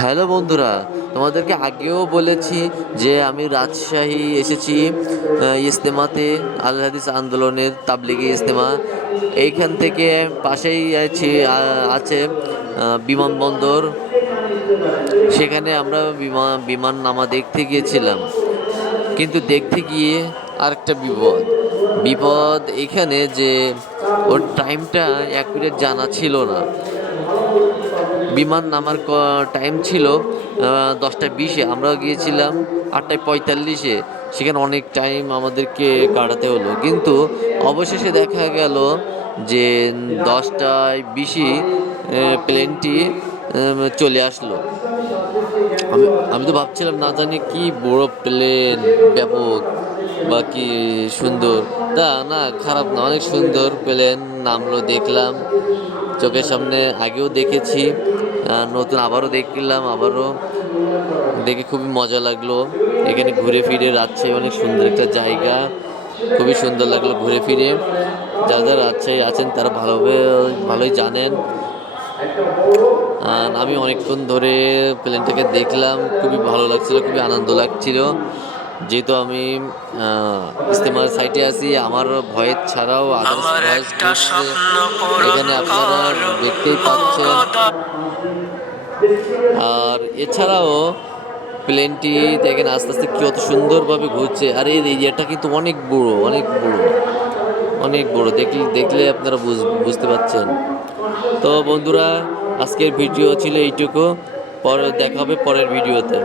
Hello বন্ধুরা, তোমাদেরকে আগেও বলেছি যে আমি রাজশাহী এসেছি ইজতেমাতে আল হাদিস আন্দোলনের তাবলিগি ইজতেমা। এইখান থেকে পাশেই আছে আছে বিমানবন্দর। সেখানে আমরা বিমান বিমান নামা দেখতে গিয়েছিলাম। কিন্তু দেখতে গিয়ে আরেকটা বিপদ। বিপদ এখানে যে ওর টাইমটা অ্যাকুরেট জানা ছিল না। বিমান নামার টাইম ছিল দশটা বিশে। আমরা গিয়েছিলাম আটটায় পঁয়তাল্লিশে। সেখানে অনেক টাইম আমাদেরকে কাটাতে হলো। কিন্তু অবশেষে দেখা গেল যে দশটায় বিশে প্লেনটি চলে আসলো। আমি আমি তো ভাবছিলাম, না জানি কি বড় প্লেন ব্যাপক বা কি সুন্দর। তা না, খারাপ না, অনেক সুন্দর প্লেন নামলো, দেখলাম। চোখের সামনে আগেও দেখেছি নতুন আবারও দেখলাম, আবারও দেখে খুবই মজা লাগল। এখানে ঘুরে ফিরে রাজশাহী অনেক সুন্দর একটা জায়গা, খুবই সুন্দর লাগল ঘুরে ফিরে। যারা যারা রাজশাহী আছেন তারা ভালোভাবে ভালোই জানেন। আমি অনেকক্ষণ ধরে প্লেনটাকে দেখলাম, খুবই ভালো লাগছিল, খুবই আনন্দ লাগছিল। যেহেতু আমি ইস্তেমার সাইটে আছি আমার ভয়ের ছাড়াও এখানে আপনারা দেখতেই পাচ্ছেন। আর এছাড়াও প্লেনটি দেখেন আস্তে আস্তে কত সুন্দরভাবে ঘুরছে। আর এই এরিয়াটা কিন্তু অনেক বড় অনেক বড়। অনেক বড়। দেখলে দেখলে আপনারা বুঝ- বুঝতে পারছেন তো বন্ধুরা আজকের ভিডিও ছিল এইটুকু। পরে দেখা হবে পরের ভিডিওতে।